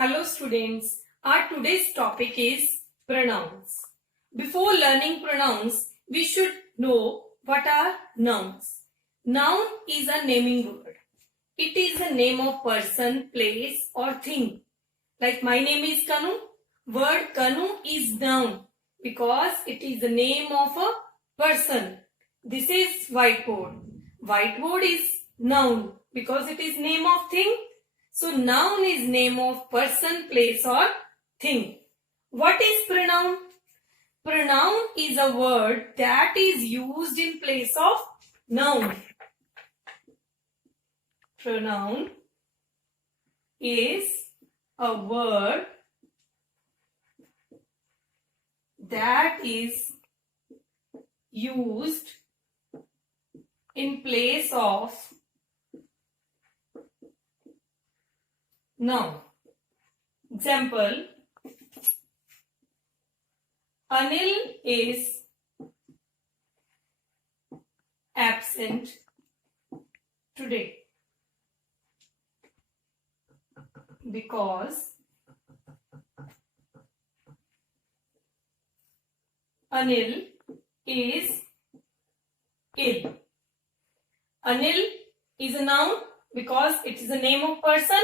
Hello students, our today's topic is pronouns. Before learning pronouns, we should know what are nouns. Noun is a naming word. It is the name of person, place or thing. Like my name is Kanu. Word Kanu is noun because it is the name of a person. This is whiteboard. Whiteboard is noun because it is name of thing. So noun is name of person, place or thing. What is pronoun? Pronoun is a word that is used in place of noun. Pronoun is a word that is used in place of noun. Example, Anil is absent today because Anil is ill. Anil is a noun because it is a name of person.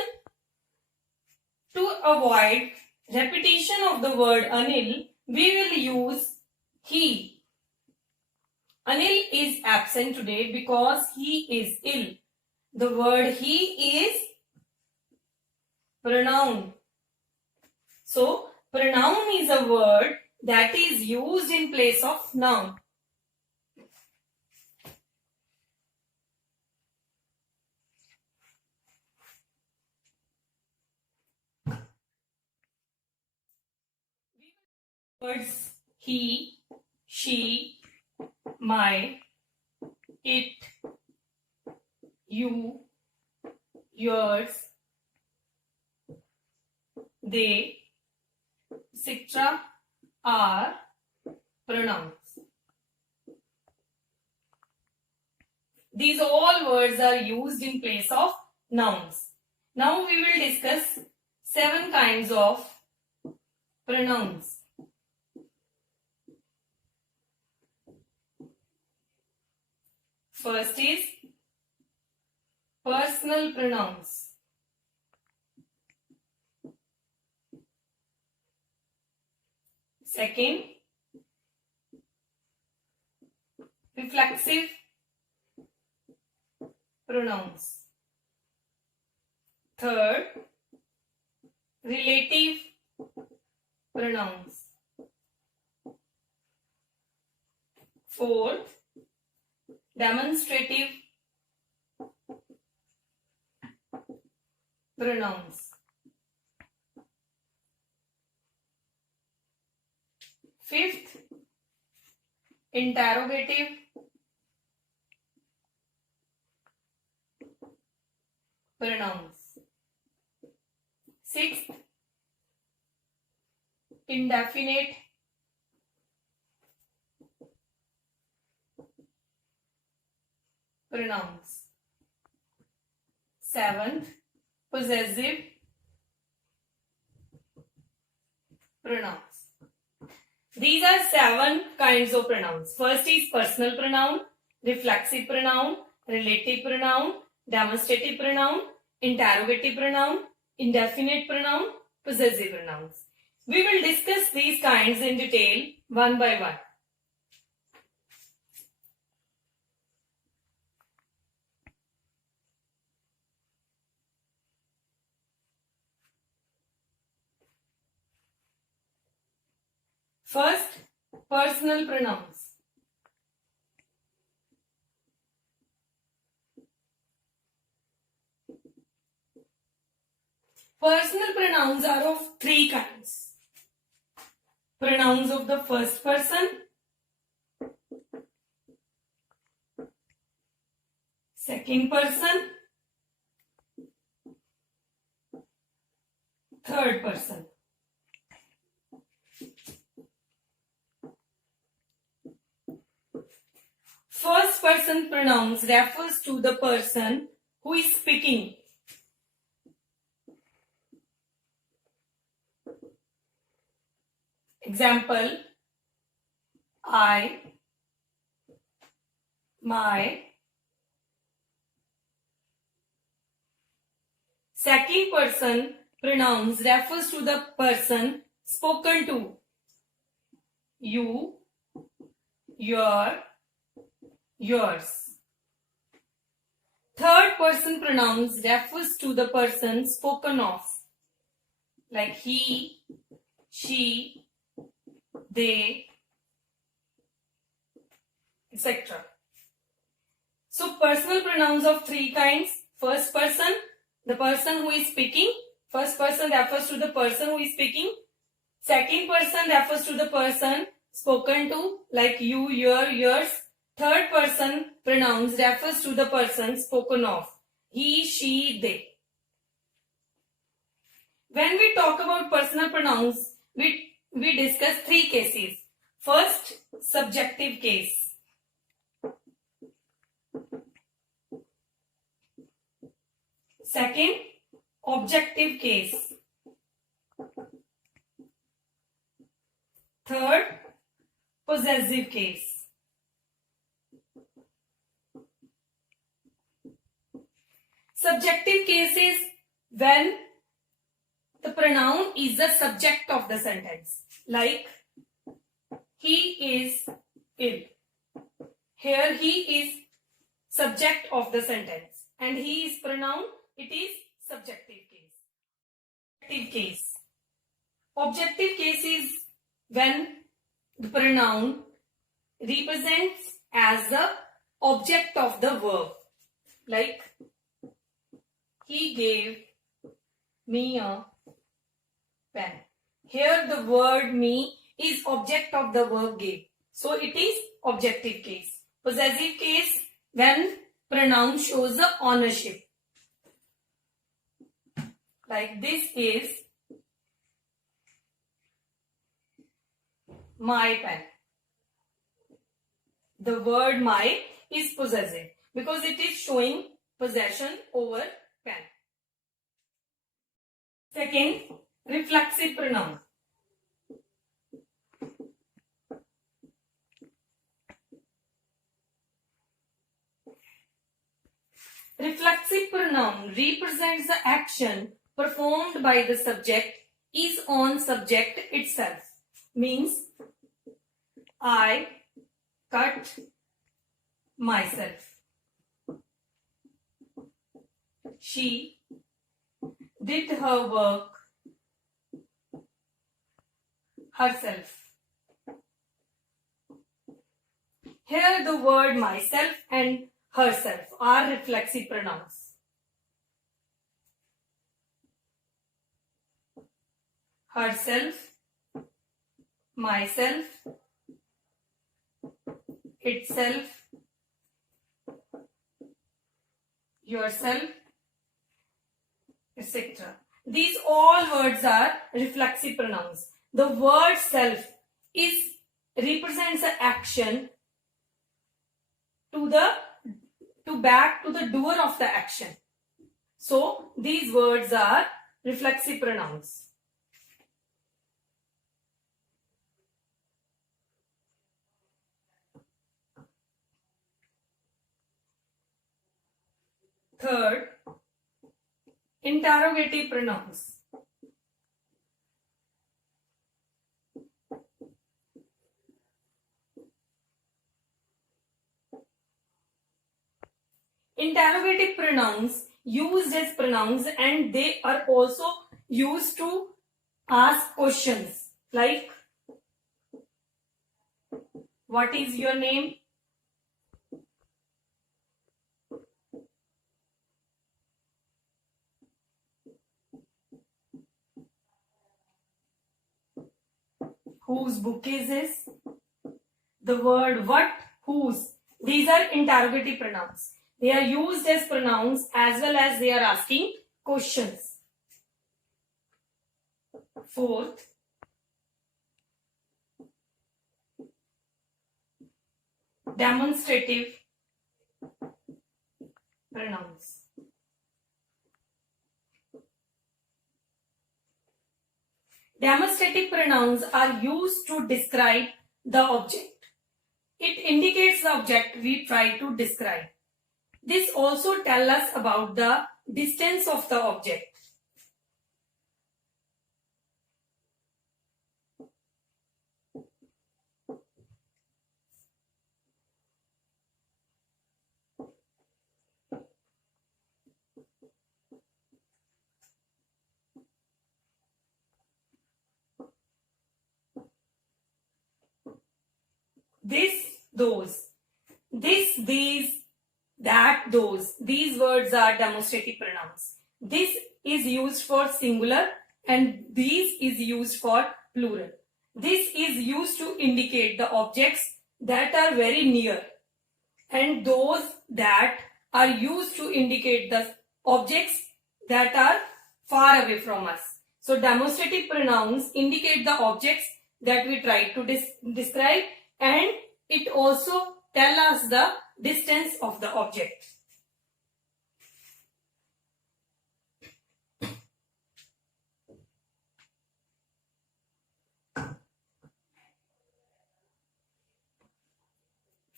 To avoid repetition of the word Anil, we will use he. Anil is absent today because he is ill. The word he is pronoun. So, pronoun is a word that is used in place of noun. Words he, she, my, it, you, yours, they, etc. are pronouns. These all words are used in place of nouns. Now we will discuss 7 kinds of pronouns. First is personal pronouns. Second, reflexive pronouns. Third, relative pronouns. Fourth, demonstrative pronouns. Fifth, interrogative pronouns. Sixth, indefinite pronouns. Seventh, possessive pronouns. These are 7 kinds of pronouns. First is personal pronoun, reflexive pronoun, relative pronoun, demonstrative pronoun, interrogative pronoun, indefinite pronoun, possessive pronouns. We will discuss these kinds in detail one by one. First, personal pronouns. Personal pronouns are of 3 kinds. Pronouns of the first person, second person, third person. First person pronouns refers to the person who is speaking. Example, I, my. Second person pronouns refers to the person spoken to. You, your, yours. Third person pronouns refers to the person spoken of, like he, she, they, etc. So personal pronouns of three kinds. First person, the person who is speaking. First person refers to the person who is speaking. Second person refers to the person spoken to, like you, your, yours. Third person pronouns refers to the person spoken of, he, she, they. When we talk about personal pronouns, we discuss three cases. First, subjective case. Second, objective case. Third, possessive case. Subjective case is when the pronoun is the subject of the sentence. Like, he is ill. Here he is subject of the sentence and he is pronoun, it is subjective case. Objective case. Objective case is when the pronoun represents as the object of the verb. Like, he gave me a pen. Here the word me is object of the verb gave. So it is objective case. Possessive case, when pronoun shows the ownership. Like, this is my pen. The word my is possessive because it is showing possession over pen. Second, reflexive pronoun. Reflexive pronoun represents the action performed by the subject is on subject itself. Means, I cut myself. She did her work herself. Here the word myself and herself are reflexive pronouns. Herself, myself, itself, yourself, etc. These all words are reflexive pronouns. The word self represents the action back to the doer of the action. So these words are reflexive pronouns. Third, interrogative pronouns. Interrogative pronouns used as pronouns and they are also used to ask questions like, what is your name? Whose book is this? The word what, whose. These are interrogative pronouns. They are used as pronouns as well as they are asking questions. Fourth, demonstrative pronouns. Demonstrative pronouns are used to describe the object. It indicates the object we try to describe. This also tells us about the distance of the object. This, those. This, these, that, those. These words are demonstrative pronouns. This is used for singular and these is used for plural. This is used to indicate the objects that are very near, and those, that, are used to indicate the objects that are far away from us. So demonstrative pronouns indicate the objects that we try to describe, and it also tells us the distance of the object.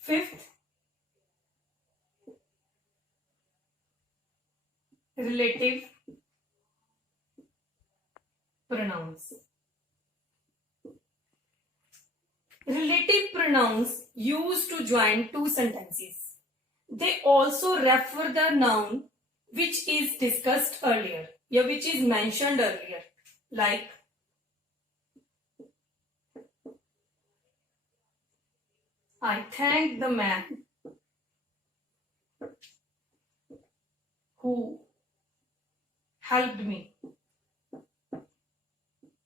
Fifth, relative pronouns. Relative pronouns used to join two sentences. They also refer the noun which is discussed earlier, or which is mentioned earlier, like I thank the man who helped me.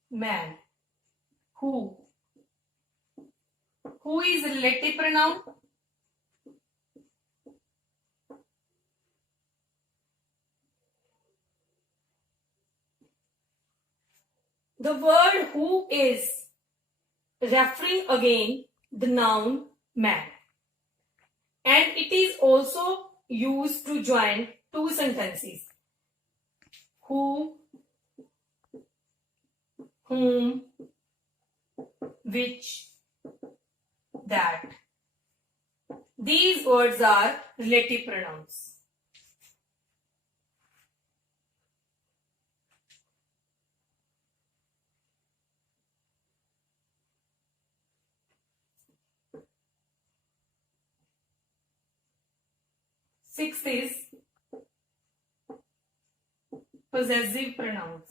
Man. Who. Who is a relative pronoun? The word who is referring again the noun man, and it is also used to join two sentences: who, whom, which, that. These words are relative pronouns. Sixth is possessive pronouns.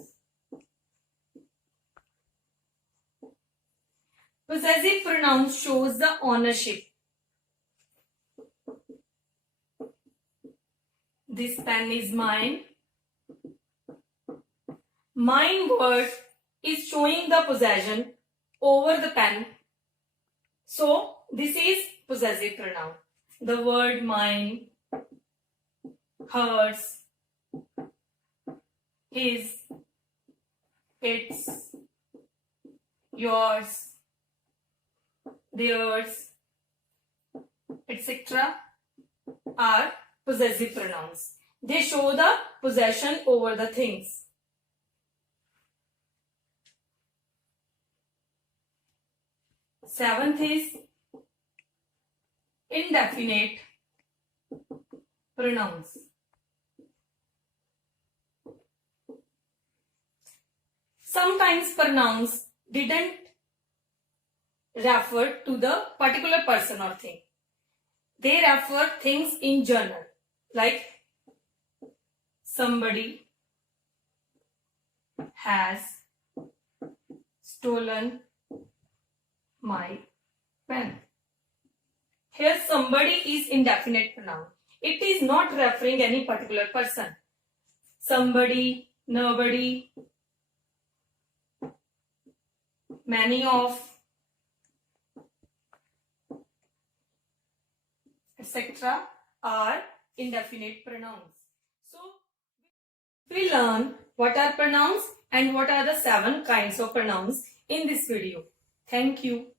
Possessive pronouns shows the ownership. This pen is mine. Mine word is showing the possession over the pen. So this is possessive pronoun. The word mine, hers, his, its, yours, theirs, etc. are possessive pronouns. They show the possession over the things. Seventh is indefinite pronouns. Sometimes pronouns didn't refer to the particular person or thing. They refer things in general, like somebody has stolen my pen. Here somebody is indefinite pronoun. It is not referring any particular person. Somebody, nobody, many of, etc. are indefinite pronouns. So we learn what are pronouns and what are the 7 kinds of pronouns in this video. Thank you.